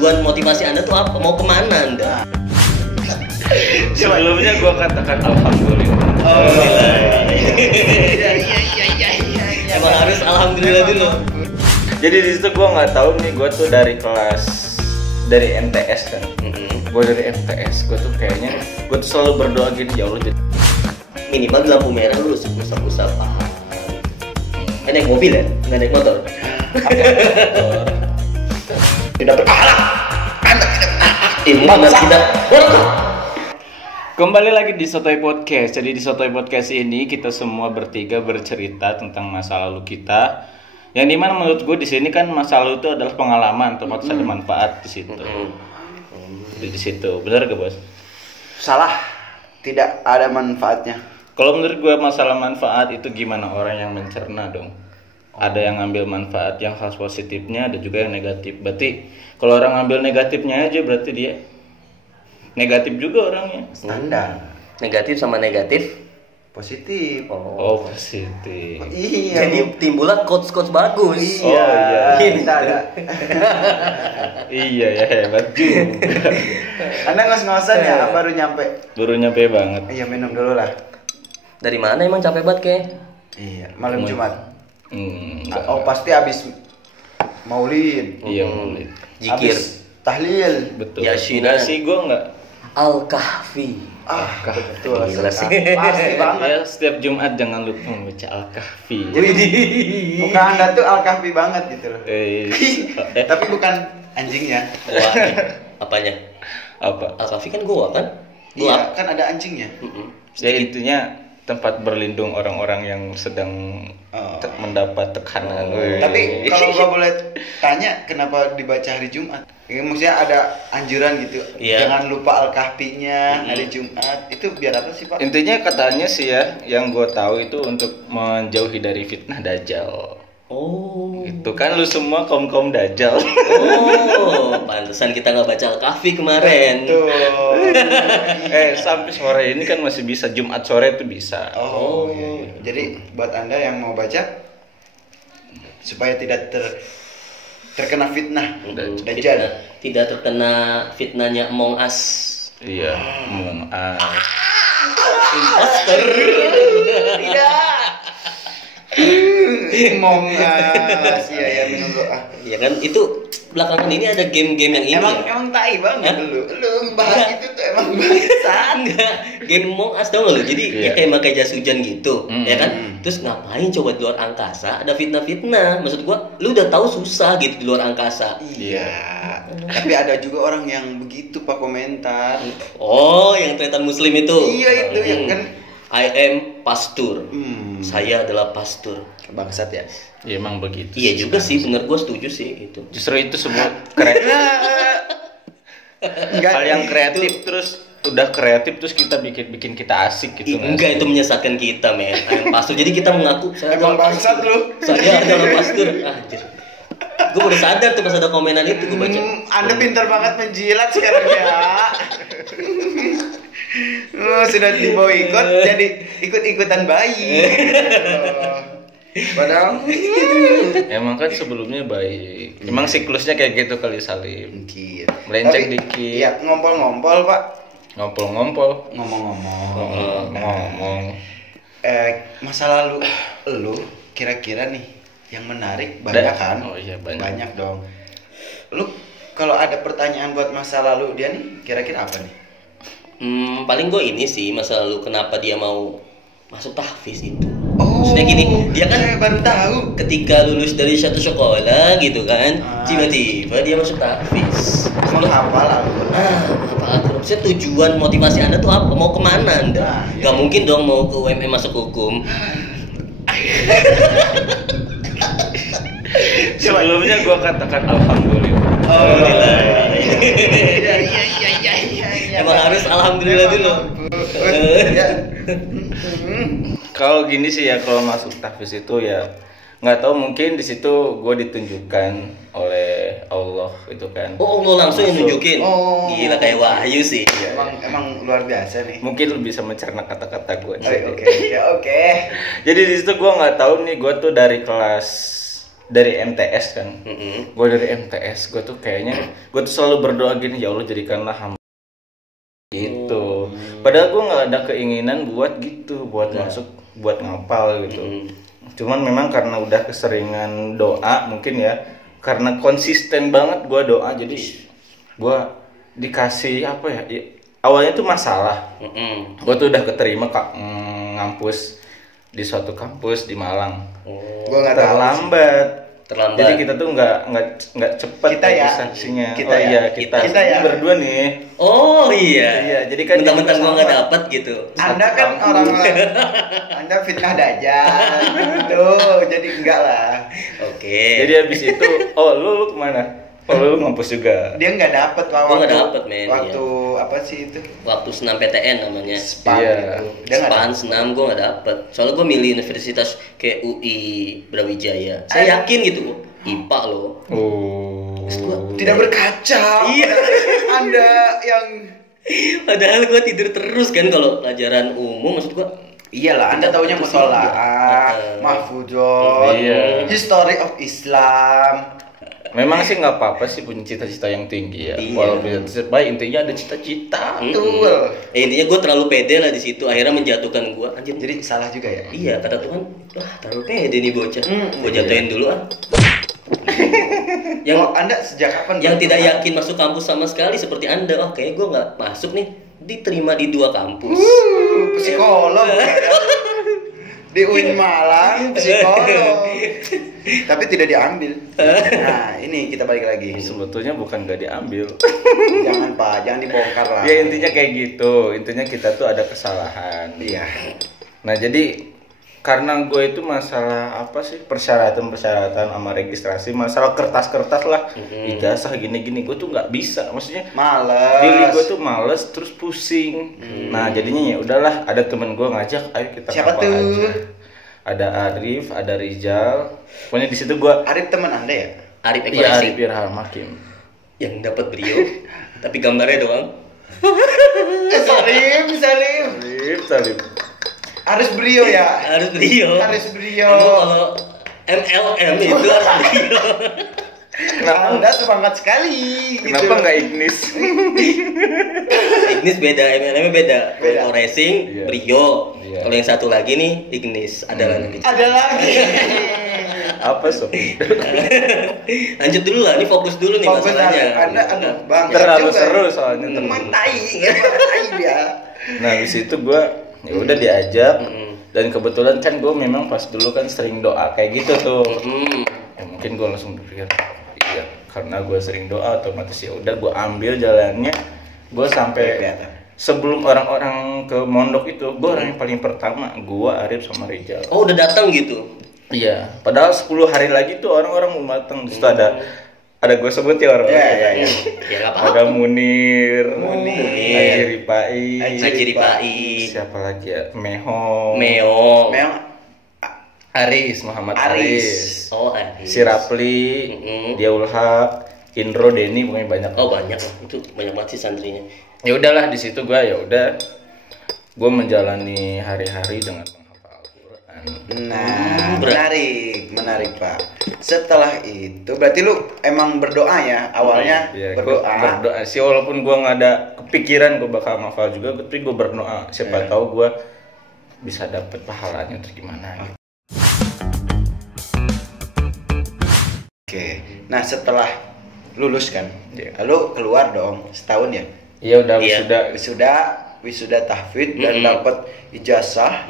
tujuan motivasi Anda tuh apa? Mau kemana Anda? Sebelumnya gue katakan alhamdulillah. Iya. Emang harus alhamdulillah dulu. Jadi di situ gue nggak tahu nih, gue tuh dari MTS kan. Gue dari MTS, gue tuh kayaknya gue tuh selalu berdoa gini, ya Allah jadi Minimal di lampu merah lu usap-usap paham. Naik mobil ya? Nggak naik motor? Tidak berpahala. Anda tidak aktif. Anda tidak. Kembali lagi di Sotoy Podcast. Jadi di Sotoy Podcast ini kita semua bertiga bercerita tentang masa lalu kita. Yang dimana menurut gue di sini kan masa lalu itu adalah pengalaman, tempat ada manfaat di situ. Di situ, benar gak bos? Salah, tidak ada manfaatnya. Kalau menurut gue masalah manfaat itu gimana orang yang mencerna dong. Ada yang ngambil manfaat yang hal positifnya, ada juga yang negatif. Berarti kalau orang ngambil negatifnya aja berarti dia negatif juga orangnya. Standar. Negatif sama negatif. Positif. Oh positif. Iya. Jadi timbullah coach bagus. Iya. Oh, iya. Kita ada. Iya ya, hebat juga. Anda ngos-ngosan ya, baru nyampe. Baru nyampe banget. Iya, minum dulu lah. Dari mana emang capek banget kek? Iya, malam Jumat. Enggak. Pasti habis maulid. Iya Maulid. Zikir. Habis tahlil. Betul. Yasinan. Enggak sih, gue enggak. Al-Kahfi. Betul. Gila sih. Pasti banget. Ya, setiap Jumat jangan lupa membaca Al-Kahfi. Muka Anda tuh al-kahfi banget gitu loh. Tapi Tapi bukan anjingnya. Wah, apanya? apa? Al-Kahfi kan gua kan? Iya, kan ada anjingnya. Ya intinya tempat berlindung orang-orang yang sedang mendapat tekanan. Tapi kalau gua boleh tanya, kenapa dibaca hari Jumat? Ya, maksudnya ada anjuran gitu. Iya. Jangan lupa al-kahfinya hari Jumat. Itu biar apa sih, Pak? Intinya katanya sih ya, yang gue tahu itu untuk menjauhi dari fitnah dajjal. Oh. Itu kan lu semua kaum dajjal. Oh, pantesan kita nggak baca Al-Kahfi kemarin. Tuh. Sampai sore ini kan masih bisa, Jumat sore itu bisa. Oh, iya. Jadi buat Anda yang mau baca supaya tidak terkena fitnah dajjal. Tidak terkena fitnahnya Among Us. Iya, Mu'ad. Imposter. Tidak. Mongas, ya minum doa. Ya kan itu belakangan ini ada game-game yang ini. Emang tai banget lu bahas itu tuh emang bangsat. Enggak, game Among Us tau gak lu? Jadi dia kayak pakai jas hujan gitu, ya kan? Terus ngapain coba di luar angkasa ada fitnah-fitnah? Maksud gua, lu udah tahu susah gitu di luar angkasa. Iya. Tapi ada juga orang yang begitu Pak komentar. Oh, yang tretan muslim itu. Iya itu yang kan I am pastor. Saya adalah pastor. bangsat ya. Ya emang begitu. Iya juga sih, bener gua setuju sih itu. Justru itu semua kreatif. Hal yang kreatif terus udah kreatif terus kita bikin kita asik gitu. Enggak, itu menyesatkan kita, men. I am pastor. Jadi kita mengaku saya Emang adalah bangsat lu. Saya adalah pastor. Anjir. Gue baru sadar tuh pas ada komenan itu gue baca. Anda pintar banget menjilat sekarang ya. Sudah diboikot jadi ikut-ikutan bayi. Padahal Emang kan sebelumnya baik. Emang siklusnya kayak gitu kali Salim. mungkin Melenceng Tapi, dikit. Iya, ngompol-ngompol, Pak. Ngompol-ngompol. Ngomong-ngomong. Masa lalu lu kira-kira nih yang menarik banyak kan? Oh iya banyak. Banyak dong. Lu kalau ada pertanyaan buat masa lalu dia nih, kira-kira apa nih? Paling gue ini sih masa lalu kenapa dia mau masuk tahfiz itu. Oh, Maksudnya gini, dia kan saya baru tahu. ketika lulus dari satu sekolah gitu kan, tiba-tiba dia masuk tahfiz. Menghafal Al-Quran. Apa Al-Quran? Maksudnya tujuan motivasi Anda tuh apa? Mau kemana Anda? Gak mungkin dong mau ke UMM masuk hukum. Sebelumnya gua katakan alhamdulillah. Iya. Emang harus alhamdulillah dulu. Kalau gini sih ya, kalau masuk tahfiz itu ya nggak tahu, mungkin di situ gue ditunjukkan oleh Allah gitu kan. Oh, Allah langsung yang nunjukin. Oh. Gila kayak wahyu sih. Emang luar biasa nih. Mungkin lu bisa mencerna kata-kata gue. Oke. Jadi di situ gue nggak tahu nih, gue tuh dari kelas dari MTS kan. Gue dari MTS, gue tuh kayaknya gue tuh selalu berdoa gini, ya Allah jadikanlah hamba gitu. Padahal gue nggak ada keinginan buat gitu, buat masuk, buat ngapal gitu. Cuman memang karena udah keseringan doa mungkin ya, karena konsisten banget gue doa, jadi gue dikasih apa ya? Awalnya tuh masalah. Gue tuh udah keterima ngampus di suatu kampus di Malang. Gue nggak terlambat. Jadi kita tuh nggak cepat registrasinya. Kita ya berdua nih. Oh iya. Jadi kan mentang-mentang gua nggak dapat gitu. Anda kan orang Anda fitnah dajjal. Tuh, jadi enggak lah. Oke. Jadi habis itu, lu kemana? Lu ngampus juga. Dia nggak dapet waktu. Gua nggak dapet men. Waktu apa sih itu? Waktu senam PTN namanya. Span senam gua nggak dapet. Soalnya gua milih universitas kayak UI Brawijaya. Saya yakin gitu, IPA loh. Tidak berkaca. Iya. Anda yang padahal gua tidur terus kan kalau pelajaran umum, maksud gua. Iyalah, Anda taunya mutolaah, mahfudzoh, history of Islam. Memang sih nggak apa-apa sih punya cita-cita yang tinggi ya. Walaupun baik, intinya ada cita-cita. Betul. Intinya gue terlalu pede lah di situ, akhirnya menjatuhkan gue. Anjir, jadi salah juga ya. Iya, kata Tuhan, wah terlalu pede nih bocah. Gue jatuhin dulu ah. Yang Anda sejak kapan? Yang tidak yakin masuk kampus sama sekali seperti Anda, kayak gue nggak masuk nih, diterima di 2 kampus. Psikolog. Di UIN Malang, psikolog. Tapi tidak diambil. Nah, ini kita balik lagi. Sebetulnya bukan gak diambil. Jangan Pak, jangan dibongkar lah. Ya intinya kayak gitu. Intinya kita tuh ada kesalahan. Iya. Nah jadi karena gue itu masalah apa sih, persyaratan sama registrasi, masalah kertas lah, ijazah gini-gini, gue tuh nggak bisa, maksudnya males. Diri gue tuh males terus pusing. Nah jadinya ya udahlah, ada temen gue ngajak, ayo kita siapa tuh aja. Ada Arif, ada Rizal, pokoknya di situ gue. Arif teman Anda ya? Arif Iya, Arif Irham Hakim yang dapat brio tapi gambarnya doang. Salim. Aris Brio ya? Aris Brio. Kalau MLM itu Aris Brio. Kenapa Anda semangat sekali? Kenapa nggak Ignis? Ignis beda, MLM beda. Kalau racing, Brio. Iya. Kalau yang satu lagi nih Ignis. Ada lagi. Apa sob? Lanjut dulu lah, ini fokus dulu nih masalahnya. Anda bang. Terlalu seru soalnya. Mantai dia. Nah habis itu gue ya udah diajak, dan kebetulan kan gue memang pas dulu kan sering doa kayak gitu tuh. Ya mungkin gue langsung berpikir, iya karena gue sering doa otomatis ya udah gue ambil jalannya. Gue sampai sebelum orang-orang ke mondok itu, gue orang yang paling pertama, gue Arif sama Rizal. Oh udah datang gitu? Iya, padahal 10 hari lagi tuh orang-orang mau datang. Di situ ada gue sebut ya orang. Ya nggak apa-apa. Ada Munir, Haji Ripai, siapa lagi ya? Meo, Muhammad Aris. Oh Aris. Si Rapli, Diaul Haq, Indro, Denny, pokoknya banyak. Oh banyak, itu banyak banget sih santrinya. Ya udahlah di situ gue gue menjalani hari-hari dengan menghafal Al-Quran. Nah, menarik Pak. Setelah itu berarti lu emang berdoa ya awalnya? Berdoa sih, walaupun gue nggak ada kepikiran gue bakal menghafal juga, tapi gue berdoa siapa tahu gue bisa dapet pahalanya terus gimana. Oke, nah setelah lulus kan, lalu keluar dong setahun ya? Iya udah wisuda tahfidz dan dapat ijazah.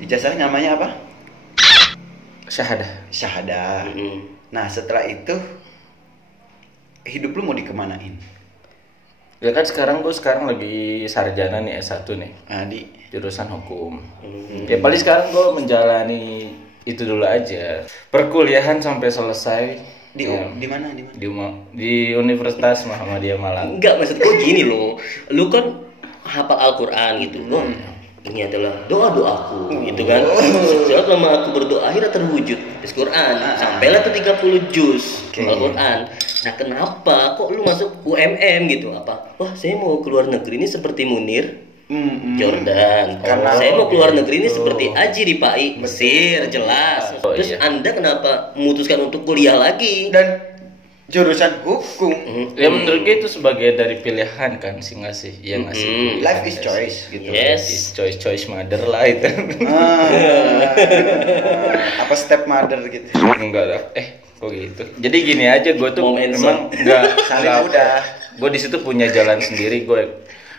Ijazah namanya apa? Syahadah. Nah setelah itu hidup lu mau dikemanain? Ya kan sekarang lagi sarjana nih, S1 nih. Di jurusan hukum. Ya paling sekarang gue menjalani itu dulu aja. Perkuliahan sampai selesai. Di mana? Di Universitas Muhammadiyah Malang. Enggak, maksud gue gini loh. Lu kan hafal Al-Quran gitu loh. Ini adalah doa-doaku gitu kan. Sejak lama aku berdoa akhirnya terwujud di Quran. Sampailah tuh 30 juz Al-Quran. Nah kenapa kok lu masuk UMM gitu? Apa? Wah saya mau keluar negeri ini seperti Munir, Jordan. Karena- Saya mau keluar negeri ini seperti Aji di PAI, Mesir, jelas. Oh, Terus iya. Anda kenapa memutuskan untuk kuliah lagi? Dan jurusan hukum. Ya menurut gue itu sebagai dari pilihan kan sih nggak sih? Iya nggak sih? Pilihan Life is nggak choice sih? gitu. Yes. Is choice mother lah itu. Apa step mother gitu. Enggak lah. Kok gitu? Jadi gini aja gue tuh Mom and emang son. enggak Saling udah. Gue di situ punya jalan sendiri.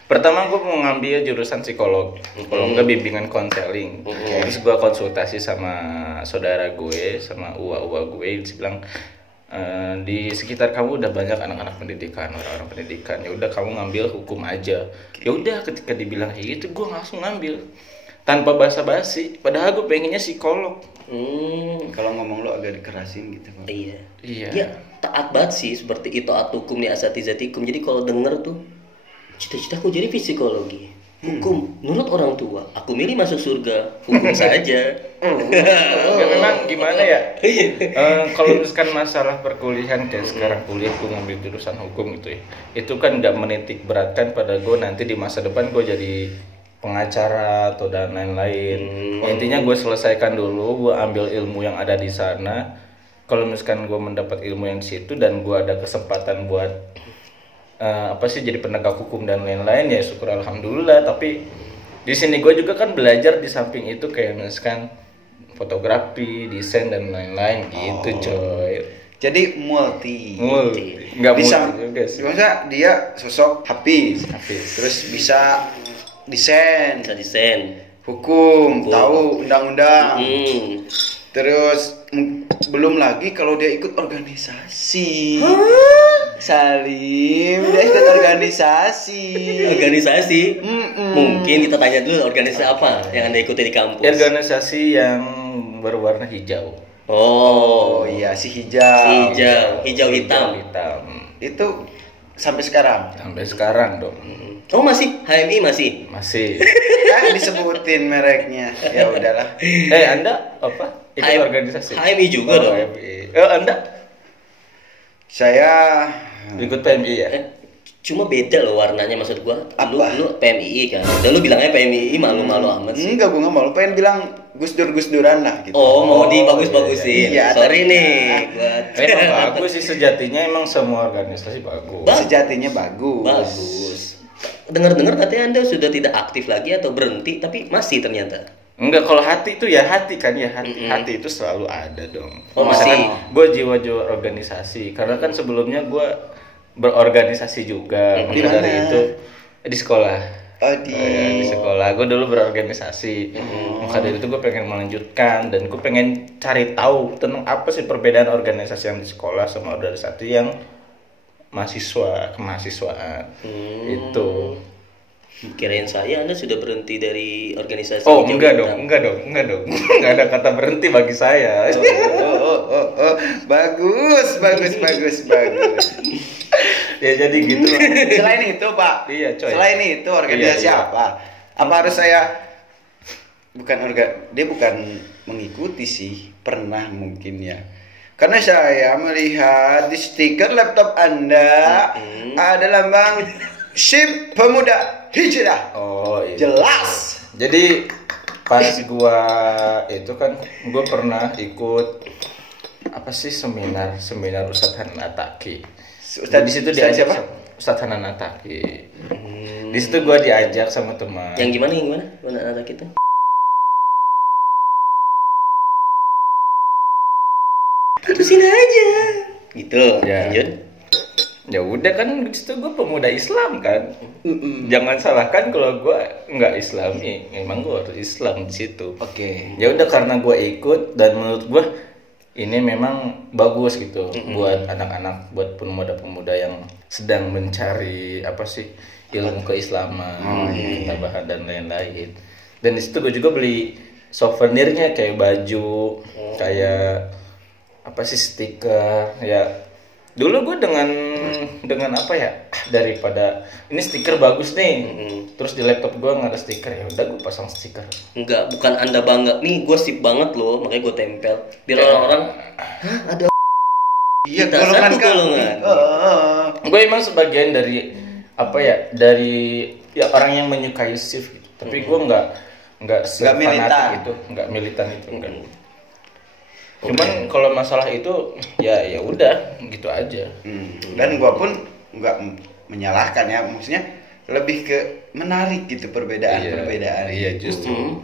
Pertama gue mau ngambil jurusan psikolog, kalau enggak bimbingan konseling. Terus gue konsultasi sama saudara gue, sama uwa gue, dia bilang di sekitar kamu udah banyak anak-anak pendidikan, orang-orang pendidikan. Ya udah kamu ngambil hukum aja. Ya udah ketika dibilang kayak gitu, gue langsung ngambil tanpa basa-basi. Padahal gue pengennya psikolog. Kalau ngomong lo agak dikerasin gitu. Bang. Iya. Iya. Ya, taat banget sih seperti itu hukum ni asatizatikum. Jadi kalau denger tuh cita-citaku jadi psikologi. Hukum, menurut orang tua, aku milih masuk surga. Hukum saja. Ya memang gimana ya? Kalau misalkan masalah perkuliahan kayak sekarang kuliah gue ngambil jurusan hukum gitu ya, itu kan nggak menitik beratkan pada gue nanti di masa depan gue jadi pengacara atau dan lain-lain. Intinya gue selesaikan dulu, gue ambil ilmu yang ada di sana. Kalau misalkan gue mendapat ilmu yang di situ dan gue ada kesempatan buat jadi penegak hukum dan lain-lain, ya syukur alhamdulillah. Tapi di sini gue juga kan belajar di samping itu kayak misalkan fotografi, desain dan lain-lain gitu coy. Jadi multi. Nggak Bisa, multi juga sih. maksudnya dia sosok Hafiz. Hafiz. Terus bisa desain, Bisa desain. hukum, tahu undang-undang. Terus belum lagi kalau dia ikut organisasi. Salim, dia ikut organisasi. Organisasi. Mungkin kita tanya dulu organisasi apa yang Anda ikuti di kampus. Organisasi yang berwarna hijau. Oh, iya si hijau. hijau hitam. Hitam. Itu sampai sekarang. Sampai sekarang dong. Oh masih HMI masih. Masih. Kan disebutin mereknya. Ya udahlah. Anda apa? Ikut organisasi. HMI juga dong. HMI. Anda Saya ikut PMI ya? Cuma beda loh warnanya, maksud gua. Lu Apa? PMII kan. Dan lu bilangnya PMII malu-malu amat sih. enggak, gue nggak mau. Lu pengen bilang gus-duran lah gitu. Oh, mau dibagus-bagusin. iya. Sorry Iya. nih. Buat Emang bagus sih sejatinya, emang semua organisasi bagus. Sejatinya bagus. bagus. Dengar-dengar katanya Anda sudah tidak aktif lagi atau berhenti, tapi masih ternyata. Enggak, kalau hati itu ya hati kan ya, hati itu selalu ada dong. Oh, Misalkan masih. gue jiwa-jiwa organisasi, karena kan sebelumnya gue berorganisasi juga. Di Maka mana? dari itu di sekolah. Di sekolah gue dulu berorganisasi. Maka dari itu gue pengen melanjutkan dan gue pengen cari tahu tentang apa sih perbedaan organisasi yang di sekolah sama organisasi yang kemahasiswaan. Itu. Kirain saya Anda sudah berhenti dari organisasi. Oh, hijau enggak hitam. dong. Enggak ada kata berhenti bagi saya. Oh. Bagus. Ya jadi gitu lah. Selain itu, Pak. Iya, coy. Selain itu organisasi Iya. apa? Apa harus saya dia bukan mengikuti sih, pernah mungkin ya. Karena saya melihat di stiker laptop Anda ada lambang SIM Pemuda Hijrah. Oh iya. Jelas. Jadi pas gua itu kan gua pernah ikut apa sih seminar Ustadz Hanan Ataki. Di situ Ustadz diajak siapa? Ustadz Hanan Ataki. Di situ gua diajak sama teman. Yang gimana? Mana anak kita? Terusin aja. Gitu. Ya. Lanjut. Ya udah kan di situ gue pemuda Islam kan. Jangan salahkan kalau gue nggak Islami, memang gue harus Islam di situ. Oke. Ya udah karena gue ikut dan menurut gue ini memang bagus gitu buat anak-anak, buat pemuda-pemuda yang sedang mencari apa sih ilmu keislaman, ketabahan dan lain-lain. Dan di situ gue juga beli souvenirnya kayak baju, kayak apa sih stiker ya. Dulu gue dengan apa ya, daripada ini stiker bagus nih, terus di laptop gue nggak ada stiker, ya udah gue pasang stiker. Enggak, bukan Anda bangga. Nih gue sip banget loh, makanya gue tempel. Biar orang-orang, hah ada Iya, kita golongan satu golongan. Gue emang sebagian dari apa ya, dari ya orang yang menyukai shift gitu. Tapi gue nggak militan itu, nggak militan itu enggak. Cuman kalau masalah itu ya udah gitu aja. Dan gua pun nggak menyalahkan ya, maksudnya lebih ke menarik gitu perbedaan. Iya justru.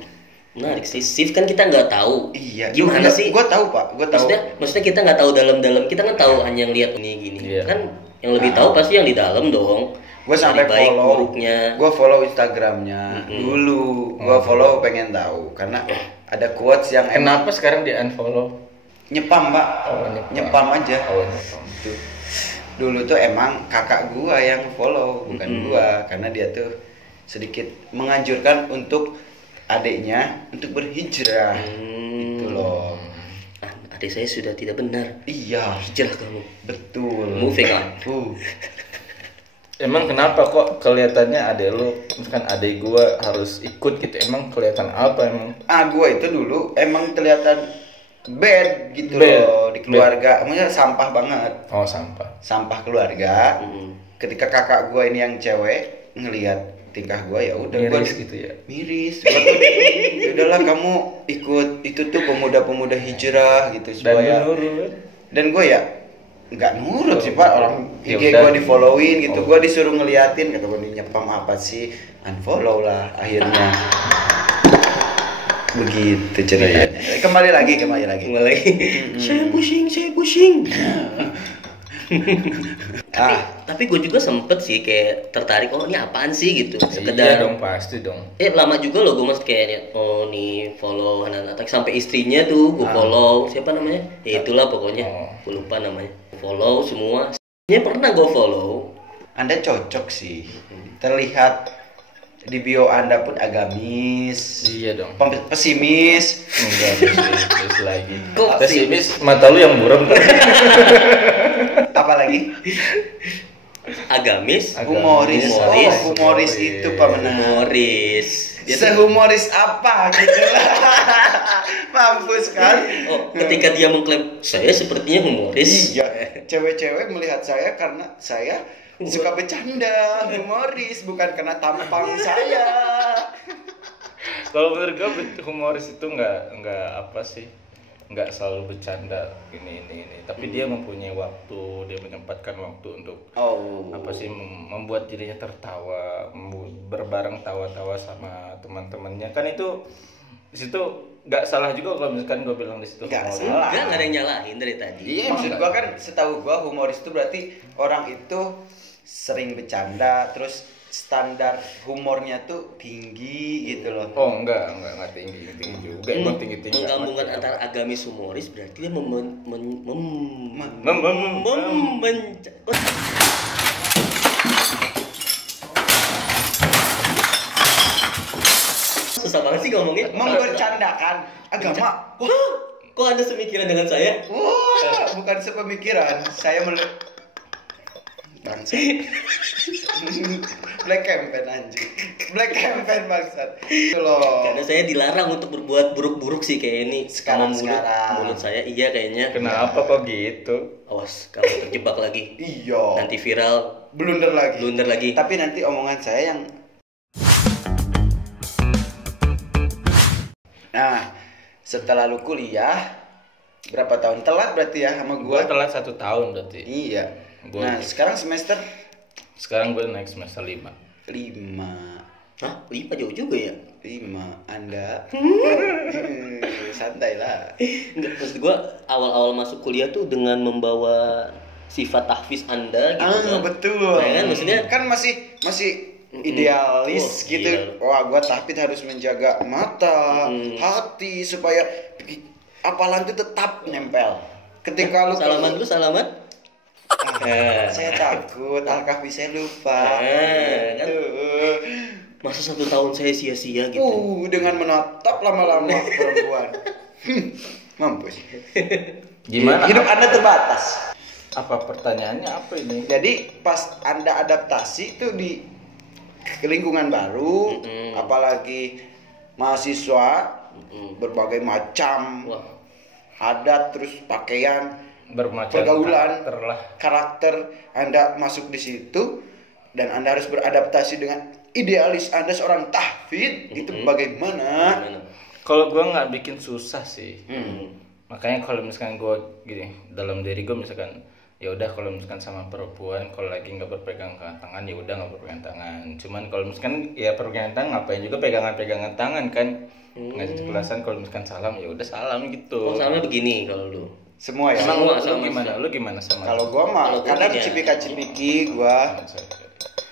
Menarik sih, shift kan kita nggak tahu. Iya. Gimana sih? Gua tahu Pak, gua tahu. Maksudnya kita nggak tahu dalam-dalam, kita kan tahu hanya lihat ini gini. Iya. Kan yang lebih tahu pasti yang di dalam dong. Gue sampai baik follow buruknya. Gue follow Instagramnya dulu. Gue follow pengen tahu karena ada quotes yang Kenapa sekarang di unfollow? nyepam Pak. Nyepam aja. Nyepam. Gitu. Dulu tuh emang kakak gua yang follow, bukan gua, karena dia tuh sedikit menganjurkan untuk adiknya untuk berhijrah. Gitu loh. Adik saya sudah tidak benar. Iya, Hijrah kamu. betul. Moving on. Emang kenapa kok kelihatannya adek lu, misalkan adek gua harus ikut gitu? Emang kelihatan apa emang? Gua itu dulu emang kelihatan bad gitu Bad. loh di keluarga. Maksudnya sampah banget. Oh, sampah. Sampah keluarga. Ketika kakak gua ini yang cewek ngelihat tingkah gua, ya udah gua Miris gitu ya. miris. Gua tuh, "Ya udahlah kamu ikut itu tuh pemuda-pemuda hijrah gitu supaya." Dan gue ya nggak nurut sih Pak, orang Ya IG udah. gue di followin gitu, gue disuruh ngeliatin, kata gue nyepam apa sih, unfollow lah akhirnya. Begitu ceritanya. Kembali lagi. Mulai. Saya pusing. Tapi gue juga sempet sih kayak tertarik, oh ini apaan sih gitu. Iya Sekedar dong, pasti dong. lama juga loh gue mas kayak liat, oh nih follow anak-anak sampai istrinya tuh gue follow, siapa namanya ya itulah pokoknya gue lupa namanya, follow semua. Pernah gue follow. Anda cocok sih, terlihat di bio Anda pun agamis, Iya dong. pesimis. Enggak, terus lagi. Kok Pesimis, mata lu yang buram kan? Apalagi agamis, humoris. Humoris. Humoris itu Pak benar. humoris. Dia tuh- Sehumoris apa gitu. Mampus kan. ketika dia mengklaim saya sepertinya humoris. Iya, cewek-cewek melihat saya karena saya suka bercanda, humoris, bukan karena tampang saya. Kalau menurut gue humoris itu nggak apa sih, nggak selalu bercanda ini. Tapi dia mempunyai waktu, dia menyempatkan waktu untuk apa sih membuat dirinya tertawa, berbareng tawa-tawa sama teman-temannya. Kan itu di situ nggak salah juga kalau misalkan gue bilang di situ. Nggak humoris. salah. Nggak ada yang nyalahin dari tadi. Iya, Maksud gua kan setahu gua humoris itu berarti orang itu sering bercanda, terus standar humornya tuh tinggi gitu loh. Oh enggak tinggi juga, emang tinggi Menggabungkan antara agamis humoris berarti dia susah banget sih ngomongnya. Membercandakan agama. Wah, kok Anda semikiran dengan saya? Wah, bukan sepemikiran. Saya bangsa. Black campaign anjing. Black campaign bangsat. Itu loh. Karena saya dilarang untuk berbuat buruk-buruk sih kayak ini. Sekarang. Mulut saya iya kayaknya. Kenapa kok gitu? Awas kalau terjebak lagi. Iya. Nanti viral, Blunder lagi. lagi. Tapi nanti omongan saya yang Nah, setelah lu kuliah berapa tahun telat berarti ya sama Gua gua? telat 1 tahun berarti. Iya. Gua- Nah, sekarang semester Sekarang gue naik semester 5. 5. Hah? 5 jauh juga ya? 5. Anda santai lah. Enggak, maksud gua awal-awal masuk kuliah tuh dengan membawa sifat tahfiz Anda gitu kan. Betul. Ya kan, maksudnya Kan masih idealis Oh, gitu. iya. Wah, gua tahfidz harus menjaga mata, hati supaya hafalan itu tetap nempel. Ketika lu salaman dulu, salaman. saya takut al-kahfi saya lupa. Kan? Gitu. Masa 1 tahun saya sia-sia gitu. Dengan menatap lama-lama perempuan. Mampus. Gimana? Hidup Anda terbatas. Apa pertanyaannya apa ini? Jadi pas Anda adaptasi itu di lingkungan baru, apalagi mahasiswa, berbagai macam Wah. adat, terus pakaian, Bermacam pergaulan, karakter lah. karakter Anda masuk di situ dan Anda harus beradaptasi dengan idealis Anda seorang tahfidz itu bagaimana? Kalau gue nggak bikin susah sih. Makanya kalau misalkan gue gini, dalam diri gue misalkan ya udah kalau misalkan sama perempuan kalau lagi nggak berpegang tangan ya udah nggak berpegang tangan. Cuman kalau misalkan ya pegangan tangan ngapain juga pegangan tangan kan? Ngasih kejelasan kalau misalkan salam ya udah salam gitu. Oh, salamnya begini kalau lu. Semua ya. Emang lu sama gimana? Lu gimana sama? Kalau gua mah Kalau gua kadang tidak. cipika-cipiki gua.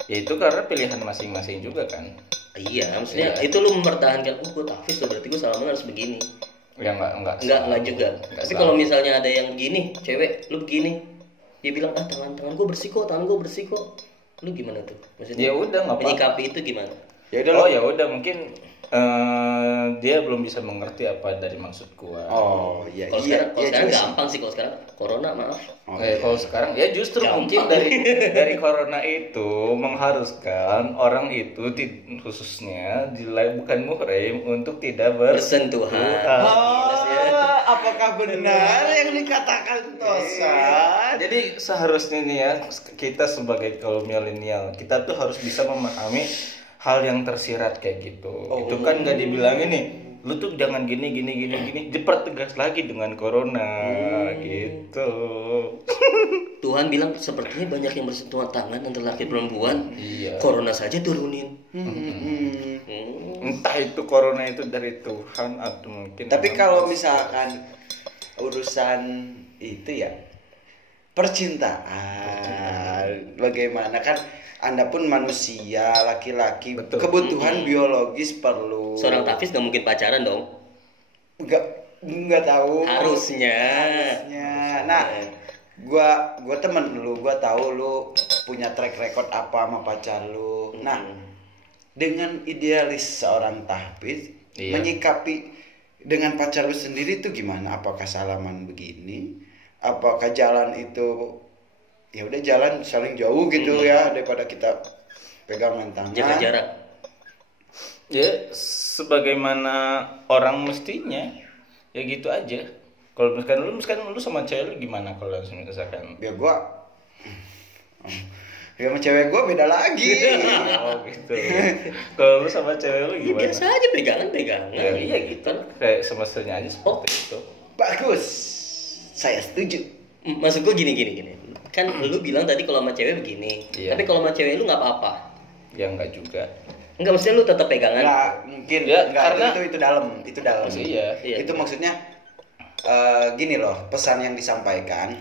Ya itu karena pilihan masing-masing juga kan. Iya, maksudnya itu lu mempertahankan, gue tahfiz loh, berarti gue salaman harus begini. Ya enggak Enggak juga. Tapi kalau misalnya ada yang begini, cewek, lu begini, dia bilang tangan gue bersih kok, tangan gue bersih kok. Lu gimana tuh? Maksudnya ya udah nggak apa. menyikapi itu gimana? Ya udah Oh ya udah mungkin dia belum bisa mengerti apa dari maksud gua. Oh, iya Kalau iya. sekarang Juga sih. gampang sih, kalau sekarang corona maaf. Kalau sekarang ya justru Gampang. mungkin dari corona itu mengharuskan orang itu khususnya bukan muhrim untuk tidak Bersentuhan. Apakah benar yang dikatakan Tosan? Jadi seharusnya nih ya kita sebagai kaum milenial kita tuh harus bisa memahami hal yang tersirat kayak gitu. Itu kan nggak dibilangin nih, lu tuh jangan gini dipertegas lagi dengan corona gitu. Tuhan bilang sepertinya banyak yang bersentuhan tangan antara laki perempuan. Iya. Corona saja turunin. Entah itu corona itu dari Tuhan atau mungkin. Tapi kalau misalkan urusan itu ya percintaan, bagaimana kan Anda pun manusia, laki-laki, Betul. kebutuhan biologis perlu. Seorang tahfiz nggak mungkin pacaran dong. Nggak tahu. Harusnya. Nah, gua temen lu, gua tahu lu punya track record apa sama pacar lu. Nah, dengan idealis seorang tahfiz Iya. menyikapi dengan pacar lu sendiri itu gimana? Apakah salaman begini? Apakah jalan itu ya udah jalan saling jauh gitu ya daripada kita pegangan tangan. Jaga jarak. Ya sebagaimana orang mestinya ya gitu aja. Kalau misalkan lu sama cewek lu gimana kalau misalkan? Ya gua ya sama cewek gua beda lagi. Oh gitu. Kalau lu sama cewek lu Ya, gimana? biasa aja pegangan. Ya, iya gitu. Kayak semestinya aja seperti itu. Bagus. Saya setuju. Maksud gue gini. Kan lu bilang tadi kalau sama cewek begini. Iya. Tapi kalau sama cewek lu nggak apa-apa. Ya enggak juga. Enggak, maksudnya lu tetap pegangan. Nggak mungkin Ya, nggak, karena- itu dalam Iya. Iya. itu maksudnya gini loh, pesan yang disampaikan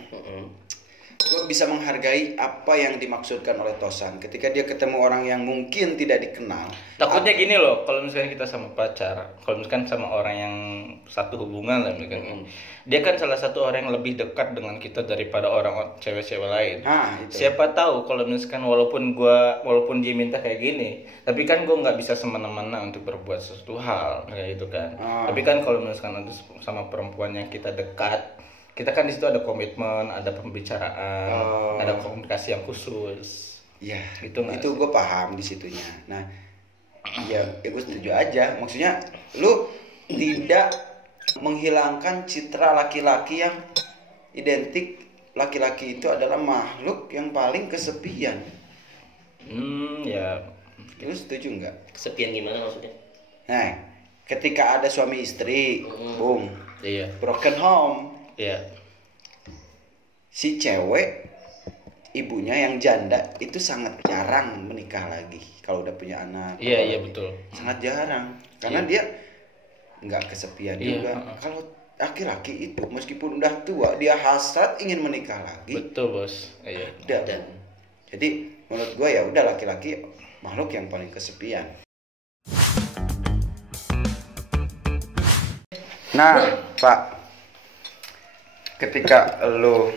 gue bisa menghargai apa yang dimaksudkan oleh Tosan ketika dia ketemu orang yang mungkin tidak dikenal. Takutnya gini loh, kalau misalnya kita sama pacar, kalau misalkan sama orang yang satu hubungan lah misalkan, dia kan salah satu orang yang lebih dekat dengan kita daripada orang cewek-cewek lain. Nah, itu. Siapa tahu kalau misalkan walaupun dia minta kayak gini, tapi kan gue nggak bisa semena-mena untuk berbuat sesuatu hal kayak gitu kan. Tapi kan kalau misalkan ada sama perempuan yang kita dekat, kita kan di situ ada komitmen, ada pembicaraan, ada komunikasi yang khusus. Ya, Gitu, Mas. itu gue paham di situnya. Nah, ya gue setuju aja. Maksudnya, lu tidak menghilangkan citra laki-laki yang identik. Laki-laki itu adalah makhluk yang paling kesepian. Ya. Lu setuju nggak? Kesepian gimana maksudnya? Nah, ketika ada suami istri, boom, Iya. broken home. Iya. Si cewek ibunya yang janda itu sangat jarang menikah lagi kalau udah punya anak. Iya betul. Sangat jarang karena dia nggak kesepian Iya, juga. Kalau laki-laki itu meskipun udah tua dia hasrat ingin menikah lagi. Betul bos. Iya. Dan jadi menurut gua ya udah laki-laki makhluk yang paling kesepian. Nah, Pak, ketika lo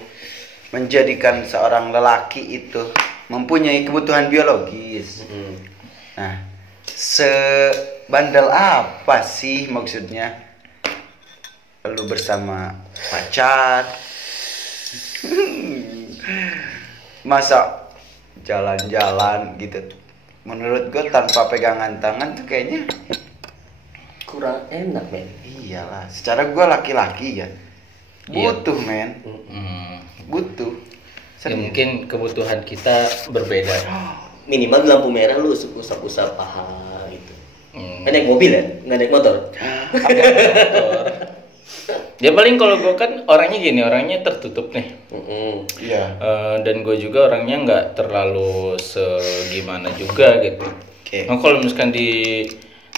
menjadikan seorang lelaki itu mempunyai kebutuhan biologis, nah, sebandel apa sih maksudnya lo bersama pacar? Masa jalan-jalan gitu? Menurut gue tanpa pegangan tangan tuh kayaknya Kurang enak, men. iyalah. Secara gue laki-laki ya butuh butuh. Ya mungkin kebutuhan kita berbeda. minimal di lampu merah lu usap-usap paha gitu. Kan naik mobil ya, nggak naik motor. Motor. Ya paling kalau gue kan orangnya tertutup nih. Iya. Dan gue juga orangnya nggak terlalu segimana juga gitu. Oke. Nah, kalau misalkan di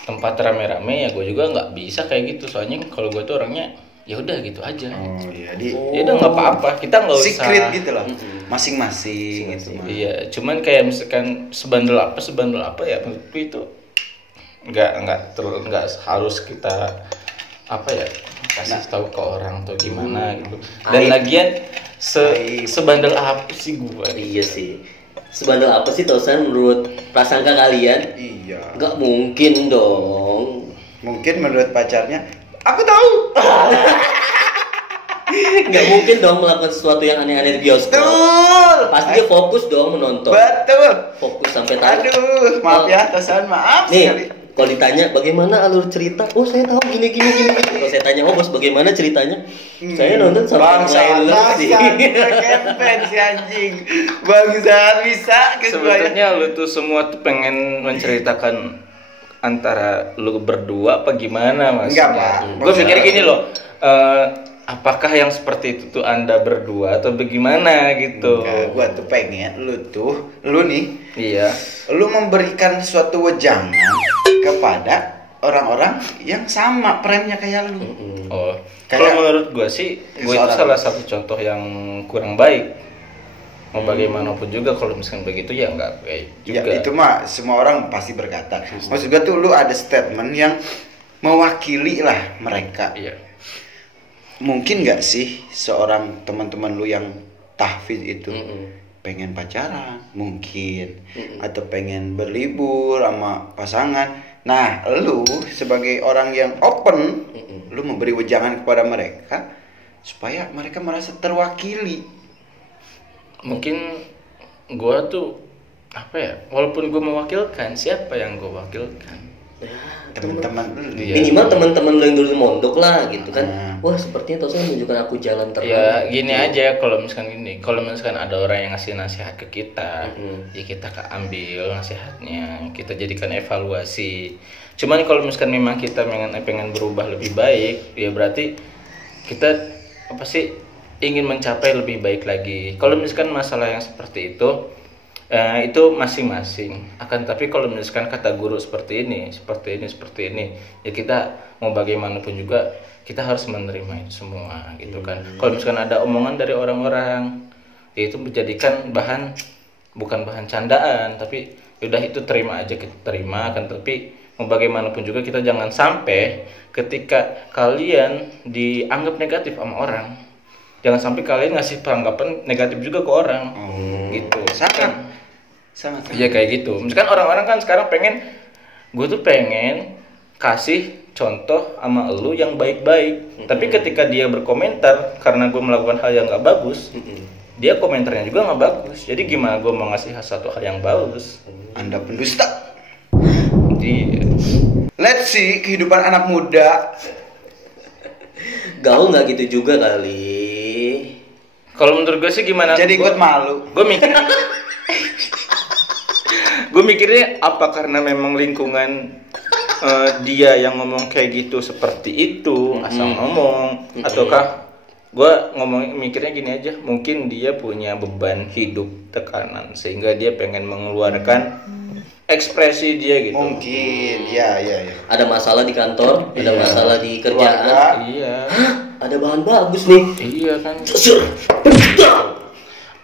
tempat rame-rame ya gue juga nggak bisa kayak gitu. Soalnya kalau gue tuh orangnya ya udah gitu aja. Oh iya, Ya udah nggak apa-apa. Kita nggak usah. secret gitu loh. Masing-masing gitu. Iya, cuman kayak misalkan sebandel apa ya menurutku itu nggak harus kita apa ya kasih tahu ke orang atau gimana gitu. Dan lagian sebandel apa sih gue? Iya sih. Sebandel apa sih Tosan menurut prasangka kalian? Iya. Nggak mungkin dong. Mungkin menurut pacarnya, aku tahu. Nggak mungkin dong melakukan sesuatu yang aneh-aneh di bioskop. Betul. Pasti dia fokus dong menonton. Betul. Fokus sampai tahu. Aduh, maaf ya, Tosan, maaf sekali. Nih, kalau ditanya bagaimana alur cerita, oh saya tahu gini. Kalau saya tanya, oh bos bagaimana ceritanya? Saya nonton sampai trailer sih. Kempen si anjing. Bangsa bisa ke gua ya. Sebetulnya lu tuh semua tuh pengen menceritakan antara lu berdua apa gimana mas? Enggak, Pak. Gue pikir gini loh, apakah yang seperti itu tuh anda berdua atau bagaimana gitu? Enggak, gua tuh pengen lu nih, Iya. lu memberikan suatu wejangan kepada orang-orang yang sama premnya kayak lu. Oh, Kayak- kalau menurut gue sih, gue itu seorang- salah satu contoh yang kurang baik. Mau bagaimanapun juga kalau misalkan begitu ya nggak baik Ya juga. itu mah semua orang pasti berkata. Maksud gua tuh lu ada statement yang mewakili lah mereka. Iya. Mungkin nggak sih seorang teman-teman lu yang tahfiz itu pengen pacaran, mungkin, atau pengen berlibur sama pasangan. Nah, lu sebagai orang yang open, lu memberi wejangan kepada mereka supaya mereka merasa terwakili. Mungkin gue tuh apa ya? Walaupun gue mewakilkan, siapa yang gue wakilkan? Teman-teman lu. Iya. Minimal teman-teman lo yang dulu mondok lah gitu kan. Hmm. Wah sepertinya Tosan menunjukkan aku jalan terang. Ya gini aja kalau misalkan ada orang yang ngasih nasihat ke kita, ya kita ambil nasihatnya, kita jadikan evaluasi. Cuman kalau misalkan memang kita pengen berubah lebih baik, ya berarti kita apa sih ingin mencapai lebih baik lagi. Kalau misalkan masalah yang seperti itu masing-masing. Akan tapi kalau misalkan kata guru seperti ini, ya kita mau bagaimanapun juga kita harus menerima itu semua gitu kan. Kalau misalkan ada omongan dari orang-orang, ya itu menjadikan bukan bahan candaan, tapi udah itu terima aja, kita terima. Akan tapi mau bagaimanapun juga kita jangan sampai ketika kalian dianggap negatif sama orang, jangan sampai kalian ngasih peranggapan negatif juga ke orang. Gitu. Sangat. Iya kayak gitu. Misalkan orang-orang kan sekarang gue tuh pengen kasih contoh sama elu yang baik-baik. Tapi ketika dia berkomentar karena gue melakukan hal yang gak bagus, dia komentarnya juga gak bagus. Jadi gimana gue mau ngasih satu hal yang bagus? Anda pendusta. Iya. Let's see kehidupan anak muda. Gaul nggak gitu juga kali. Kalau menurut gue sih gimana? Jadi ikut malu. Gue mikirnya apa karena memang lingkungan dia yang ngomong kayak gitu seperti itu asal ngomong, ataukah gue mikirnya gini aja, mungkin dia punya beban hidup, tekanan sehingga dia pengen mengeluarkan ekspresi dia gitu. Mungkin, ya. Ada masalah di kantor, ada masalah di kerjaan. Keluarga. Iya. Ada bahan bagus nih. Iya kan.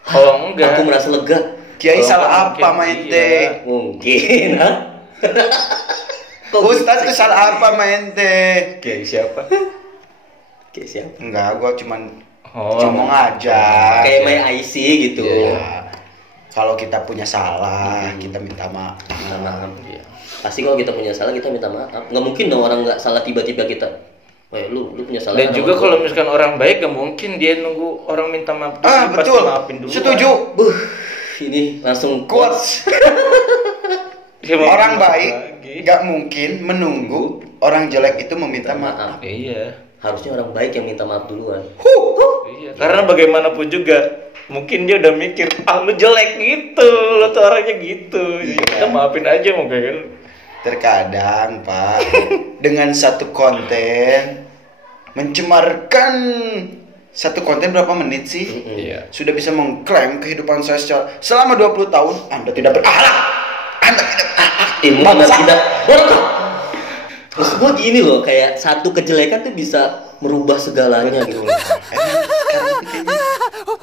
Kalau enggak, Aku merasa lega. Kiai Kalau salah mungkin apa main iya. teh? Mungkin, ha? Kok Ustaz tuh salah apa main teh? Kiai siapa? Kayak siapa? Enggak, gua cuman Oh, ngomong aja. Kayak My IC gitu. Ya. Kalau kita punya salah, kita minta maaf. Minta maaf. Iya. Pasti kalau kita punya salah kita minta maaf. Nggak mungkin dong orang nggak salah tiba-tiba kita. Lu punya salah. Dan juga kalau misalkan orang baik gak mungkin dia nunggu orang minta maaf. Ah, Dia pasti betul. maafin dulu. Setuju. Ini langsung Quotes. Dia mau Orang maaf baik lagi. nggak mungkin menunggu orang jelek itu meminta maaf. Iya. Harusnya orang baik yang minta maaf duluan. Iya. Karena bagaimanapun juga mungkin dia udah mikir, lu jelek gitu, lu tuh orangnya gitu. Iya. Kita maafin aja mungkin. Terkadang Pak, dengan satu konten mencemarkan satu konten berapa menit sih? Iya. Sudah bisa mengklaim kehidupan saya selama 20 tahun. Anda tidak berakhlak. Anda tidak Ilmu Anda tidak berkah. Terus gue gini loh, kayak satu kejelekan tuh bisa merubah segalanya gitu.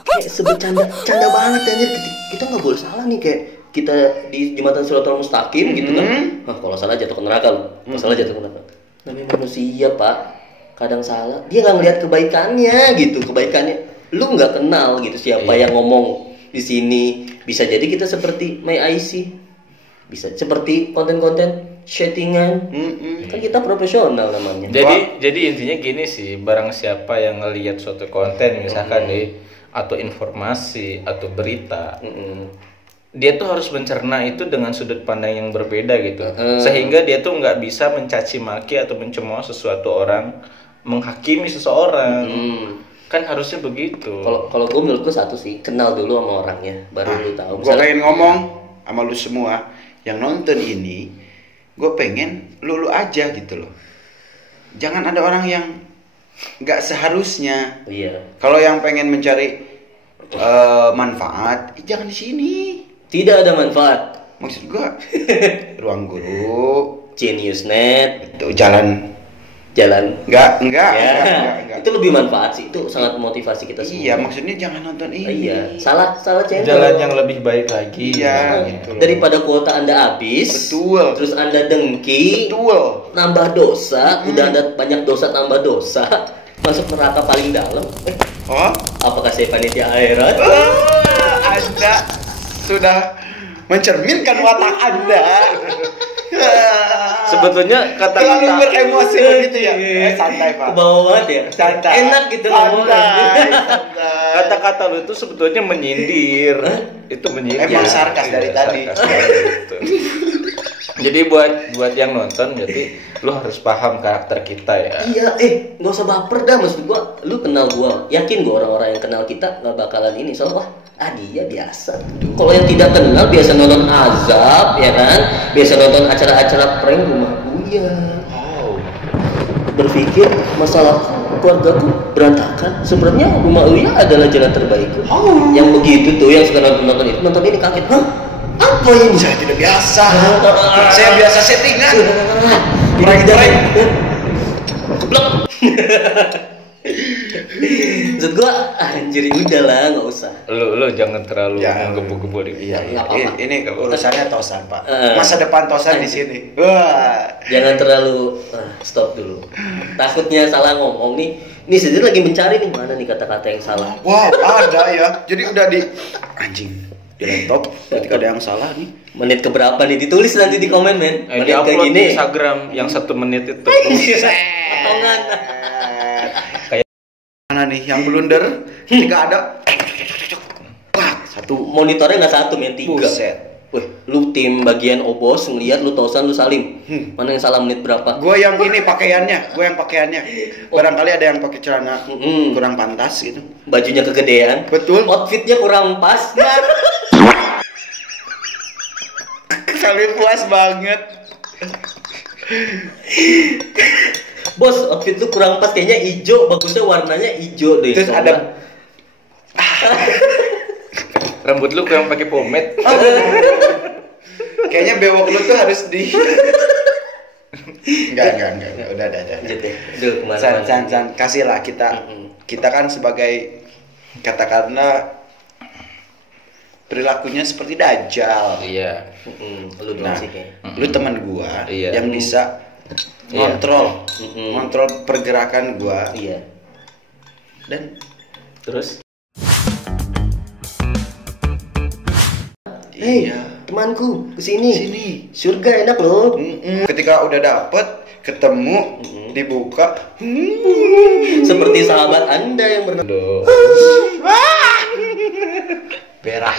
Kayak sebecanda banget anjir. Kita nggak boleh salah nih, kayak kita di jembatan Shiratal Mustaqim gitu kan. Nah, kalau salah jatuh ke neraka lu. Kalau salah jatuh ke neraka. Namanya manusia, Pak. Kadang salah. Dia nggak ngeliat kebaikannya gitu. Kebaikannya lu nggak kenal gitu siapa yang ngomong di sini. Bisa jadi kita seperti My IC. Bisa seperti konten-konten chattingan. Kan kita profesional namanya. Jadi intinya gini sih, barang siapa yang ngelihat suatu konten misalkan nih, atau informasi atau berita, dia tuh harus mencerna itu dengan sudut pandang yang berbeda gitu, sehingga dia tuh nggak bisa mencaci maki atau mencemooh sesuatu orang, menghakimi seseorang. Kan harusnya begitu. Kalau gue menurut gue satu sih, kenal dulu sama orangnya, baru lu tahu. Gue pengen ngomong sama lu semua yang nonton ini, gue pengen lu aja gitu loh. Jangan ada orang yang nggak seharusnya. Iya. Kalau yang pengen mencari manfaat, jangan di sini. Tidak ada manfaat. Maksud gua ruang guru, Geniusnet, itu jalan enggak. enggak. Itu lebih manfaat sih. Itu sangat motivasi kita semua. Iya, maksudnya jangan nonton ini. Iya. Salah channel. Jalan yang lebih baik lagi. Iya, gitu loh. Daripada kuota Anda habis. Betul. Terus Anda dengki. Betul. Nambah dosa. Udah Anda banyak dosa tambah dosa. Masuk neraka paling dalam. Oh, Apakah saya panitia akhirat? Anda sudah mencerminkan watak Anda. Sebetulnya Terlalu kata-kata beremosi begitu ya. Santai, Pak. Kebawa banget ya. Santai. Enak gitu ngomongnya. Santai. kata-kata lu itu sebetulnya menyindir. Itu menyindir. Emang sarkas dari tadi. Gitu. Jadi buat yang nonton, jadi lu harus paham karakter kita ya. Iya, nggak usah baper dah, maksud gua, lu kenal gua, yakin gua orang-orang yang kenal kita nggak bakalan ini, soalnya dia biasa. Kalau yang tidak kenal biasa nonton azab, ya kan, biasa nonton acara-acara prank rumah Uya. Berpikir masalah keluargaku berantakan, sebenarnya rumah Uya adalah jalan terbaikku. Yang begitu tuh, yang suka nonton itu, nonton ini kaget, apa ini? Saya tidak biasa. Saya biasa settingan. Prank. Keblok. Maksud gua anjir udah lah, nggak usah. Lu jangan terlalu Ya. menggebu-gebu deh. Iya, Nggak apa-apa. ini urusannya Tosan, Pak. Masa depan Tosan di sini. Wah. Jangan terlalu stop dulu. Takutnya salah ngomong nih. Ini sendiri lagi mencari nih mana nih kata-kata yang salah. Wow, ada ya. Jadi udah di anjing di laptop ketika ada yang salah nih. Menit keberapa nih, ditulis nanti di komen, men. Di Menit kayak upload gini. di Instagram yang 1 menit itu. Potongan. Mana nih yang blunder ketika ada wah, satu Monitornya nggak satu, men, 3. buset. Wih, lu tim bagian obos ngelihat lu Tosan, lu Salim. Mana yang salah menit berapa? Gue yang ini pakaiannya, barangkali ada yang pakai celana kurang pantas gitu. Bajunya kegedean. Betul. Outfitnya kurang pas. Kali puas banget. Bos, outfit lu kurang pas, kayaknya hijau, bagusnya warnanya hijau deh. Terus Soalnya- Rambut lu kurang pakai pomade. Kayaknya bewok lu tuh harus di Enggak. Udah. Lanjut deh. Aduh, kemana-mana. San, kasihlah kita kan sebagai katakanlah perilakunya seperti Dajjal. Iya. Lu doang Nah, sih kayaknya. lu teman gua Iya. yang bisa ngontrol pergerakan gua Iya. dan Terus iya. Temanku, kesini. Sini. Surga enak loh. Ketika udah dapet ketemu dibuka Seperti sahabat Anda yang bernama Aduh. berak.